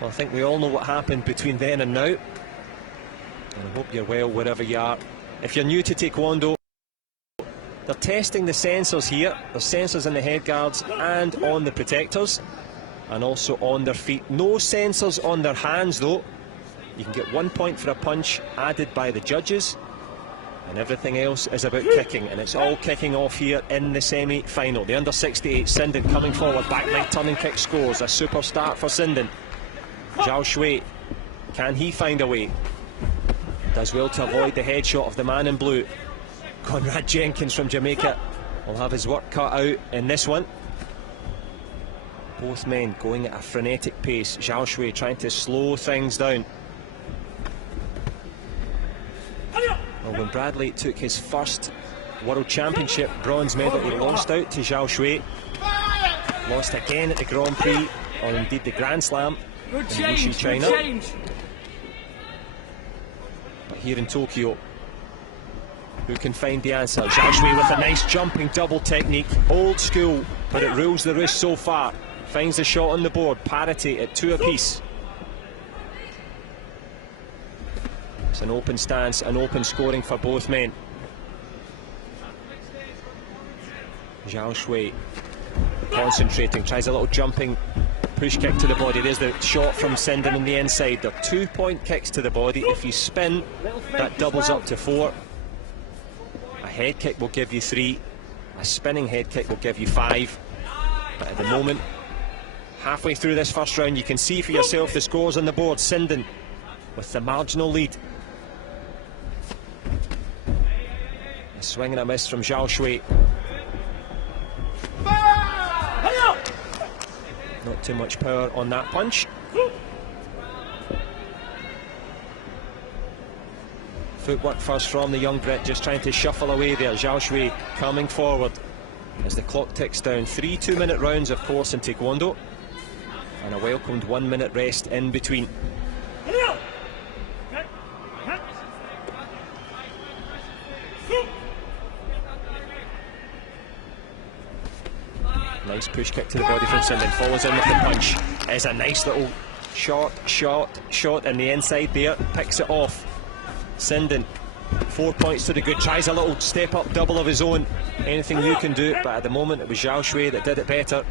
Well, I think we all know what happened between then and now. And I hope you're well wherever you are. If you're new to Taekwondo, they're testing the sensors here. There's sensors in the head guards and on the protectors, and also on their feet. No sensors on their hands though. You can get 1 point for a punch added by the judges, and everything else is about kicking, and it's all kicking off here in the semi-final. The under 68 Sinden coming forward, back leg turning kick scores. A super start for Sinden. Zhao Shui, can he find a way? Does well to avoid the headshot of the man in blue. Conrad Jenkins from Jamaica will have his work cut out in this one. Both men going at a frenetic pace. Zhao Shui trying to slow things down. Well, when Bradley took his first World Championship bronze medal, he lost out to Zhao Shui. Lost again at the Grand Prix, or indeed the Grand Slam in Wuxi, China. But here in Tokyo, who can find the answer? Zhao Shui with a nice jumping double technique. Old school, but it rules the roost so far. Finds the shot on the board, parity at 2 apiece. It's an open stance, an open scoring for both men. Zhao Shui concentrating, tries a little jumping push kick to the body. There's the shot from Sinden on the inside. They're 2-point kicks to the body. If you spin, that doubles up to 4. A head kick will give you 3. A spinning head kick will give you 5. But at the moment, halfway through this first round, you can see for yourself the scores on the board. Sinden with the marginal lead. A swing and a miss from Zhao Shui. Not too much power on that punch. Footwork first from the young Brit, just trying to shuffle away there. Zhao Shui coming forward as the clock ticks down. 3 2-minute rounds, of course, in Taekwondo, and a welcomed 1-minute rest in between. Nice push kick to the body from Sinden, follows in with the punch. Is a nice little shot in the inside there, picks it off. Sinden, 4 points to the good, tries a little step up double of his own. Anything you can do, but at the moment it was Zhao Shui that did it better.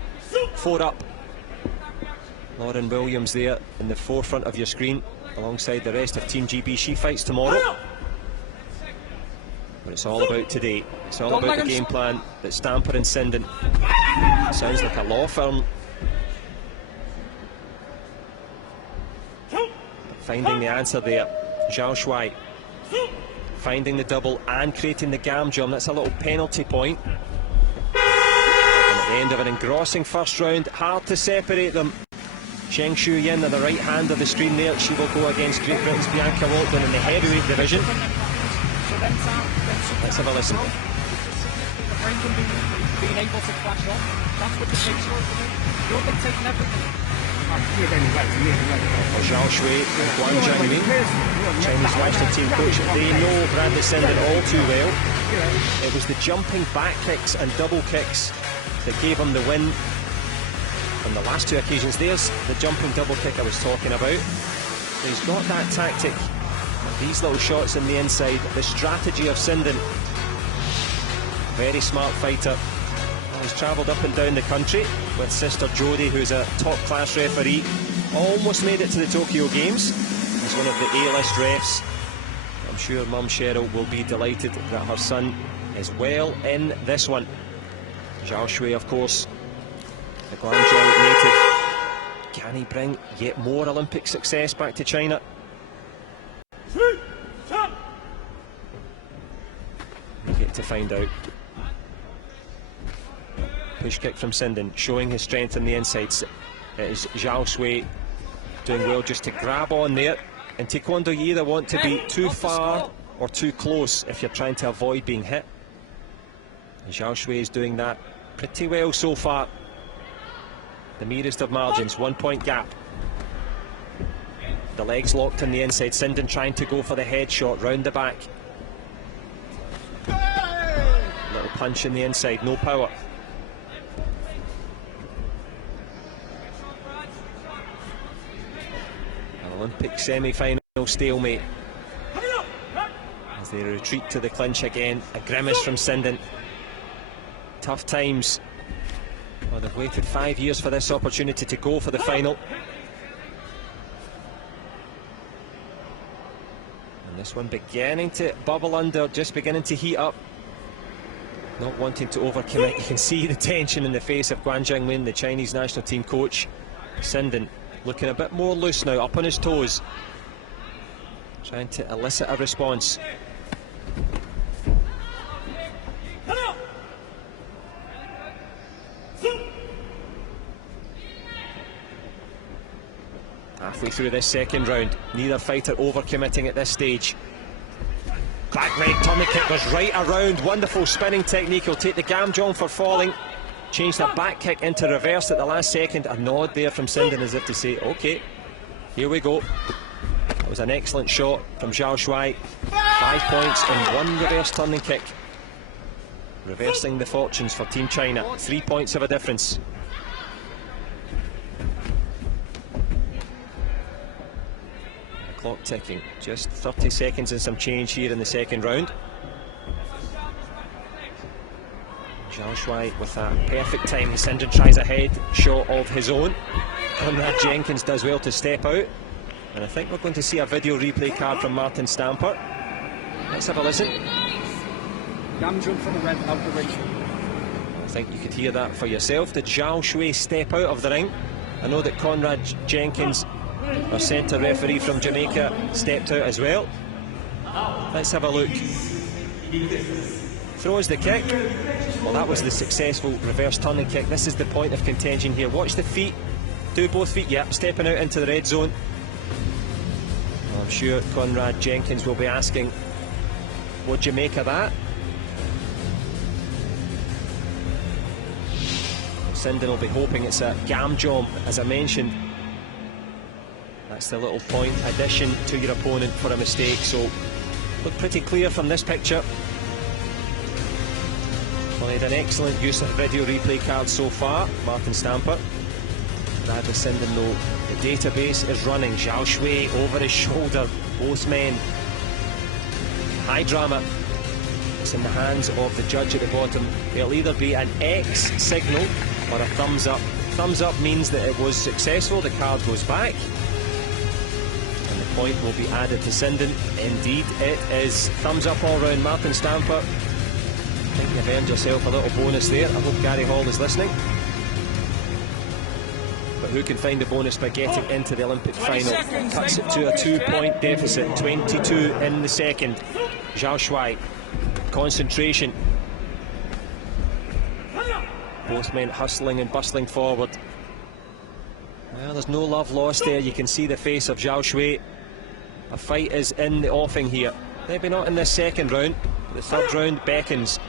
4 up. Lauren Williams there in the forefront of your screen, alongside the rest of Team GB. She fights tomorrow. But it's all about today. It's all about the game plan that Stamper and Sinden. Sounds like a law firm. Finding the answer there. Zhao Shui finding the double and creating the gam jump. That's a little penalty point. And at the end of an engrossing first round, hard to separate them. Cheng Shu Yin on the right hand of the screen there. She will go against Great Britain's Bianca Walton in the heavyweight division. Let's have a listen. Being able to clash off, that's what the takes for. You're dictating everything. Zhao Shui and Guan Jiangmin, Chinese national team coach, they know Bradley Sinden all too well. It was the jumping back kicks and double kicks that gave him the win on the last 2 occasions. There's the jumping double kick I was talking about. He's got that tactic. These little shots in the inside, the strategy of Sinden. Very smart fighter. He's travelled up and down the country with sister Jodie, who's a top-class referee. Almost made it to the Tokyo Games as one of the A-list refs. I'm sure Mum Cheryl will be delighted that her son is well in this one. Zhao Shui, of course, the Guangzhou native. Can he bring yet more Olympic success back to China? We get to find out. Push kick from Sinden, showing his strength on the inside. It is Zhao Shui doing well just to grab on there. In Taekwondo, you either want to be too far or too close if you're trying to avoid being hit. And Zhao Shui is doing that pretty well so far. The merest of margins, 1 point gap. The legs locked on the inside. Sinden trying to go for the headshot round the back. Little punch in the inside, no power. Olympic semi-final stalemate. As they retreat to the clinch again, a grimace from Sinden. Tough times. Well, they've waited 5 years for this opportunity to go for the final. And this one beginning to bubble under, just beginning to heat up. Not wanting to overcommit. You can see the tension in the face of Guan Jingmin, the Chinese national team coach. Sinden looking a bit more loose now, up on his toes, trying to elicit a response. Halfway through this second round, neither fighter overcommitting at this stage. Back leg tummy kick goes right around. Wonderful spinning technique. He'll take the gamjong for falling. Changed a back kick into reverse at the last second. A nod there from Sinden as if to say, okay, here we go. That was an excellent shot from Zhao Shuai. 5 points and one reverse turning kick. Reversing the fortunes for Team China. 3 points of a difference. Clock ticking, just 30 seconds and some change here in the second round. Zhao Shuai with a perfect time. Sinden tries a head shot of his own. Conrad Jenkins does well to step out. And I think we're going to see a video replay card from Martin Stamper. Let's have a listen. Gamjung from the red out the ring. I think you could hear that for yourself. Did Zhao Shuai step out of the ring? I know that Conrad Jenkins, our centre referee from Jamaica, stepped out as well. Let's have a look. Throws the kick. Well, that was the successful reverse turning kick. This is the point of contention here. Watch the feet. Do both feet. Yep, stepping out into the red zone. Well, I'm sure Conrad Jenkins will be asking, what do you make of that? Sinden will be hoping it's a gamjom, as I mentioned. That's the little point addition to your opponent for a mistake. So, look pretty clear from this picture. Well, he had an excellent use of video replay cards so far, Martin Stamper. Bradley Sinden, though, the database is running. Zhao Shuai over his shoulder, both men. High drama. It's in the hands of the judge at the bottom. There'll either be an X signal or a thumbs up. Thumbs up means that it was successful, the card goes back. And the point will be added to Sinden. Indeed, it is thumbs up all round. Martin Stamper, I think you've earned yourself a little bonus there. I hope Gary Hall is listening. But who can find the bonus by getting into the Olympic final? Cuts it to a 2-point deficit, 22 in the second. Zhao Shuai, concentration. Both men hustling and bustling forward. Well, there's no love lost there. You can see the face of Zhao Shuai. A fight is in the offing here. Maybe not in this second round. The third round beckons.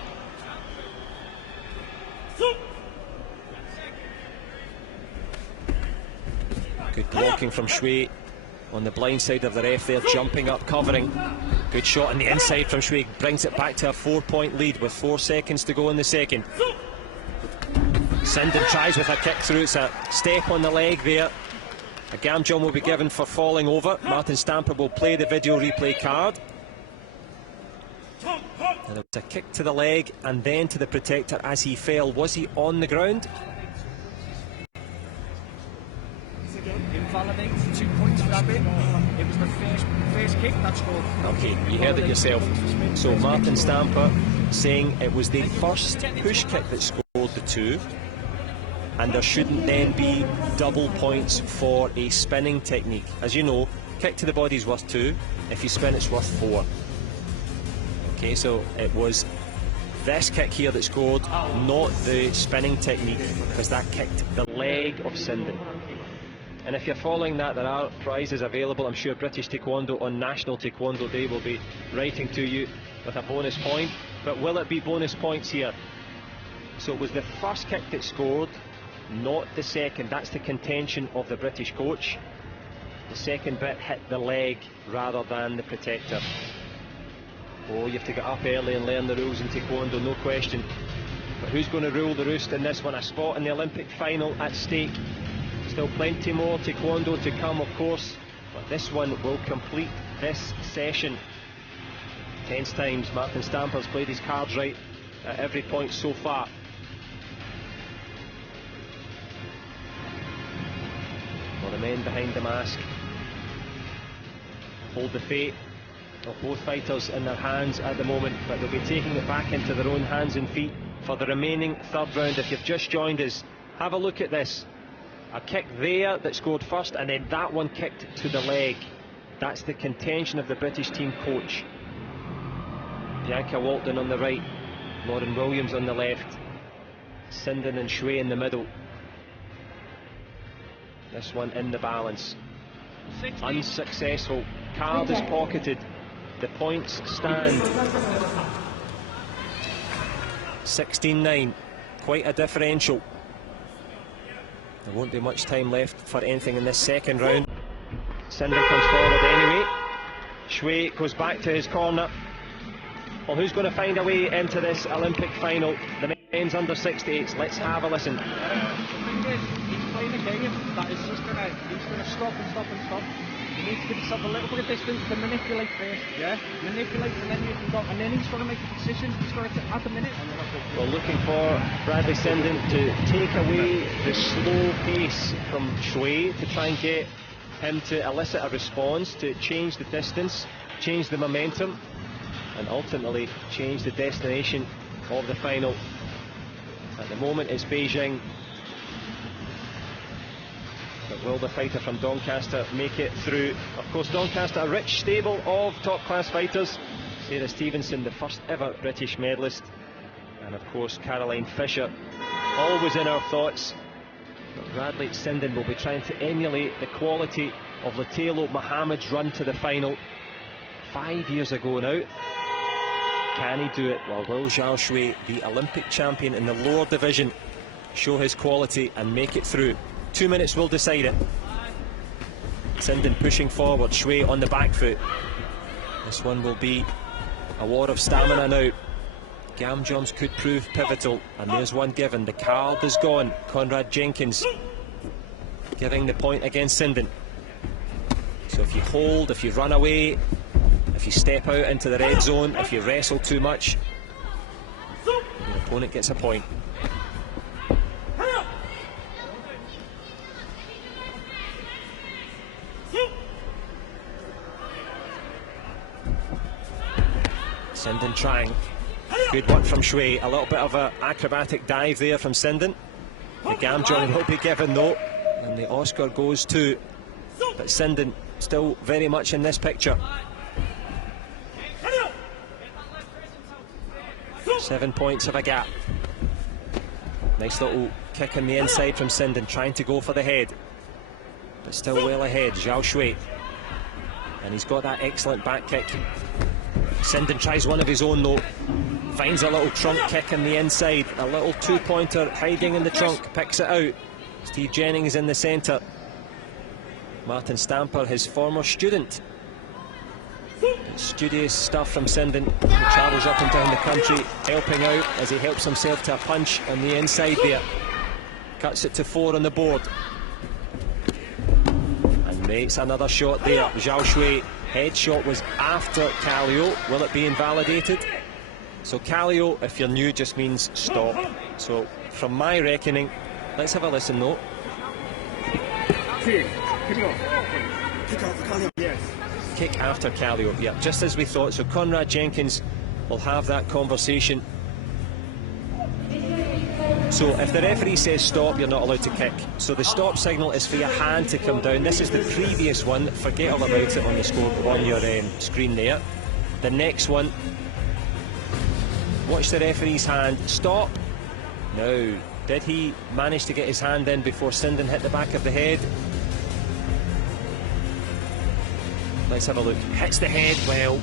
Good blocking from Shuai on the blind side of the ref there, jumping up, covering. Good shot on the inside from Shuai, brings it back to a 4-point lead with 4 seconds to go in the second. Sinden tries with a kick through. It's a step on the leg there. A gamjong will be given for falling over. Martin Stamper will play the video replay card. And it was a kick to the leg and then to the protector as he fell. Was he on the ground? Invalidates 2 points for that bit. It was the first kick that scored. Okay, you heard it yourself. So Martin Stamper saying it was the first push kick that scored the 2, and there shouldn't then be double points for a spinning technique. As you know, kick to the body is worth 2. If you spin, it's worth 4. Okay, so it was this kick here that scored, not the spinning technique, because that kicked the leg of Sinden. And if you're following that, there are prizes available. I'm sure British Taekwondo on National Taekwondo Day will be writing to you with a bonus point. But will it be bonus points here? So it was the first kick that scored, not the second. That's the contention of the British coach. The second bit hit the leg rather than the protector. Oh, you have to get up early and learn the rules in Taekwondo, no question. But who's going to rule the roost in this one? A spot in the Olympic final at stake. Still plenty more Taekwondo to come, of course, But this one will complete this session. Tense times. Martin Stamper's played his cards right at every point so far. Well, the men behind the mask hold the fate of both fighters in their hands at the moment, but they'll be taking it back into their own hands and feet for the remaining third round. If you've just joined us, have a look at this. A kick there that scored first, and then that one kicked to the leg. That's the contention of the British team coach. Bianca Walton on the right, Lauren Williams on the left, Sinden and Shui in the middle. This one in the balance. 60. Unsuccessful. Card is pocketed. The points stand. 16-9. Quite a differential. There won't be much time left for anything in this second round. Sinden comes forward anyway. Shui goes back to his corner. Well, who's going to find a way into this Olympic final? The men's under 68s. Let's have a listen. The thing is, he's playing a game that is just going to stop and stop and stop. You need to give yourself a little bit of distance to manipulate first, yeah? Manipulate, and then you can go, and then he's going to make a decision. He's going to, at the minute. We're looking for Bradley Sinden to take away the slow pace from Shui, to try and get him to elicit a response, to change the distance, change the momentum, and ultimately change the destination of the final. At the moment it's Beijing, but will the fighter from Doncaster make it through? Of course, Doncaster, a rich stable of top class fighters. Sarah Stevenson, the first ever British medalist, and of course Caroline Fisher, always in our thoughts. But Bradley Sinden will be trying to emulate the quality of Latelo Mohammed's run to the final 5 years ago now. Can he do it? Well, will Zhao Shui, the Olympic champion in the lower division, show his quality and make it through? 2 minutes will decide it. Sinden pushing forward, Shui on the back foot. This one will be a war of stamina now. Gamjoms could prove pivotal, and there's one given. The card is gone. Conrad Jenkins giving the point against Sinden. So if you hold, if you run away, if you step out into the red zone, if you wrestle too much, your opponent gets a point. Sinden trying. Good work from Shui. A little bit of an acrobatic dive there from Sinden. The Gamjong will be given though, and the Oscar goes too. But Sinden still very much in this picture. 7 points of a gap. Nice little kick on the inside from Sinden, trying to go for the head, but still well ahead. Zhao Shui, and he's got that excellent back kick. Sinden tries one of his own though, finds a little trunk kick on the inside, a little two-pointer hiding in the trunk, picks it out. Steve Jennings in the centre. Martin Stamper, his former student. Studious stuff from Sinden. He travels up and down the country helping out as he helps himself to a punch on the inside there. Cuts it to 4 on the board and makes another shot there. Zhao Shui, head shot was after Kallio. Will it be invalidated? So Kallio, if you're new, just means stop. So from my reckoning, let's have a listen though. Kick after Kallio, yeah, just as we thought. So Conrad Jenkins will have that conversation. So if the referee says stop, you're not allowed to kick. So the stop signal is for your hand to come down. This is the previous one. Forget all about it on the score on your screen there. The next one, watch the referee's hand. Stop. Now, did he manage to get his hand in before Sinden hit the back of the head? Let's have a look. Hits the head. Well,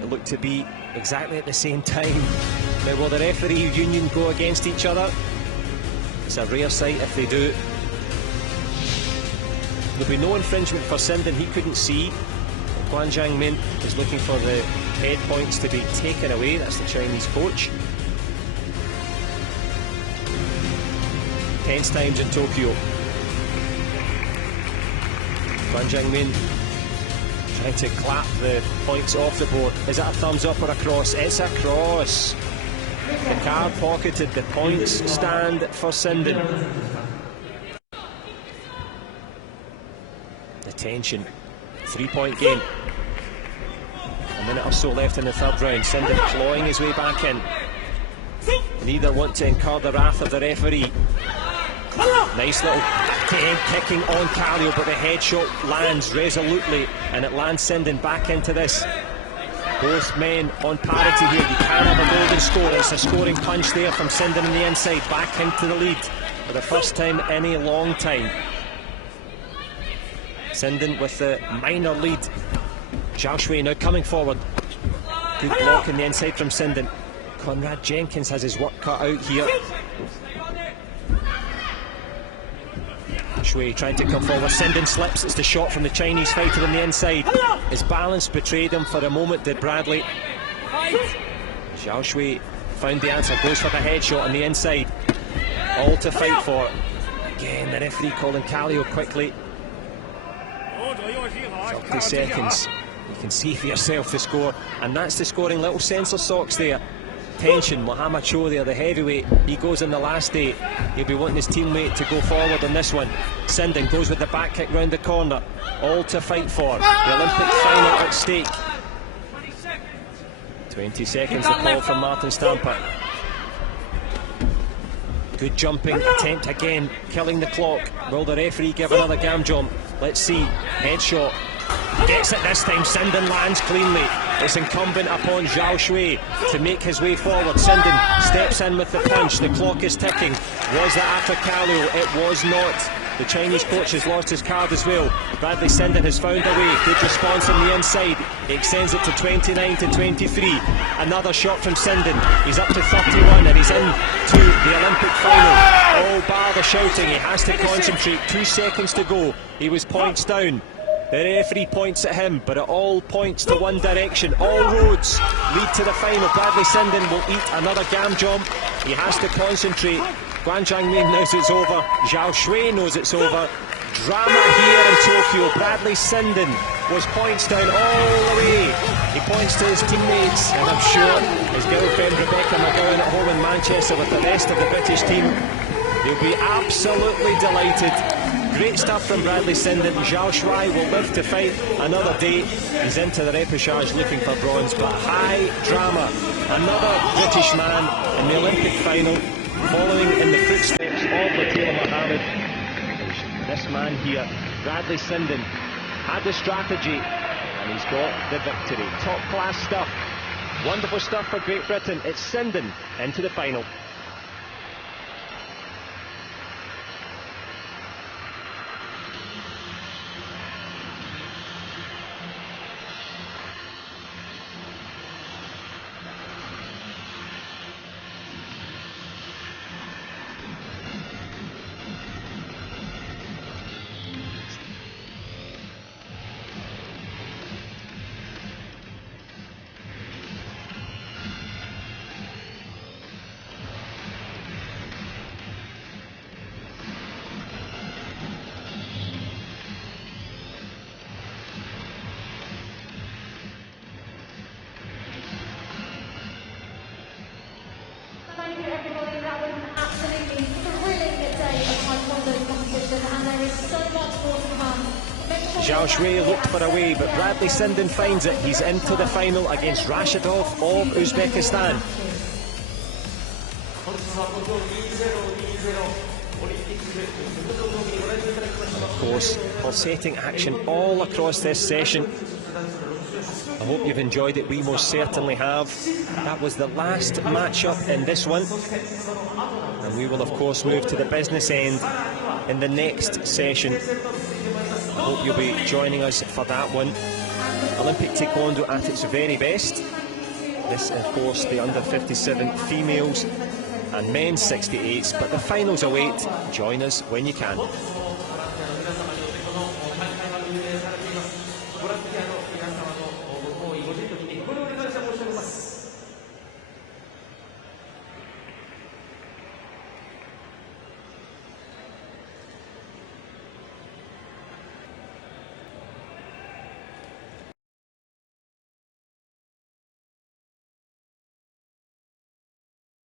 it looked to be exactly at the same time. Now, will the referee union go against each other? It's a rare sight if they do. There'll be no infringement for Sinden. He couldn't see. Guan Jiangmin is looking for the head points to be taken away. That's the Chinese coach. Tense times in Tokyo. Guan Jiangmin trying to clap the points off the board. Is it a thumbs up or a cross? It's a cross. The card pocketed, the points stand for Sinden. The tension, 3-point game. A minute or so left in the third round. Sinden clawing his way back in. Neither want to incur the wrath of the referee. Nice little head kicking on Kallio, but the headshot lands resolutely, and it lands Sinden back into this. Both men on parity here. You can have a golden score. It's a scoring punch there from Sinden on the inside, back into the lead for the first time in a long time. Sinden with the minor lead. Zhao Shui now coming forward. Good block on the inside from Sinden. Conrad Jenkins has his work cut out here. Shui trying to come forward. Sinden slips. It's the shot from the Chinese fighter on the inside. His balance betrayed him for a moment, did Bradley. Zhao Shui found the answer, goes for the headshot on the inside. All to fight for. Again, the referee calling Kallio quickly. 30 seconds. You can see for yourself the score, and that's the scoring. Little sensor socks there. Tension. Mohamed Cho there, the heavyweight, he goes in the last 8. He'll be wanting his teammate to go forward on this one. Sinden goes with the back kick round the corner. All to fight for. The Olympic final at stake. 20 seconds the call from Martin Stamper. Good jumping attempt again, killing the clock. Will the referee give another gam jump? Let's see. Headshot. Gets it this time. Sinden lands cleanly. It's incumbent upon Zhao Shui to make his way forward. Sinden steps in with the punch. The clock is ticking. Was that after Kallio? It was not. The Chinese coach has lost his card as well. Bradley Sinden has found a way. Good response on the inside. He extends it to 29 to 23. Another shot from Sinden. He's up to 31 and he's into the Olympic final. Oh, bar the shouting. He has to concentrate. 2 seconds to go. He was points down. The referee points at him, but it all points to one direction. All roads lead to the final. Bradley Sinden will eat another gam jump. He has to concentrate. Guan Zhangmin knows it's over. Zhao Shui knows it's over. Drama here in Tokyo. Bradley Sinden was points down all the way. He points to his teammates, and I'm sure his girlfriend Rebecca McGowan at home in Manchester with the rest of the British team. They'll be absolutely delighted. Great stuff from Bradley Sinden. Zhao Shui will live to fight another day. He's into the repechage looking for bronze, but high drama. Another British man in the Olympic final, following in the footsteps of Latila Mohammed. This man here, Bradley Sinden, had the strategy and he's got the victory. Top class stuff. Wonderful stuff for Great Britain. It's Sinden into the final. Thank you everybody, that was an absolutely thrilling day of Taekwondo competition, and there is so much more to come. Zhao Shui looked for a way, but Bradley Sinden finds it. He's into the final against Rashidov of Uzbekistan. Of course, pulsating action all across this session. I hope you've enjoyed it. We most certainly have. That was the last matchup in this one, and we will of course move to the business end in the next session. I hope you'll be joining us for that one. Olympic Taekwondo at its very best. This of course the under 57 females and men's 68s, but the finals await. Join us when you can.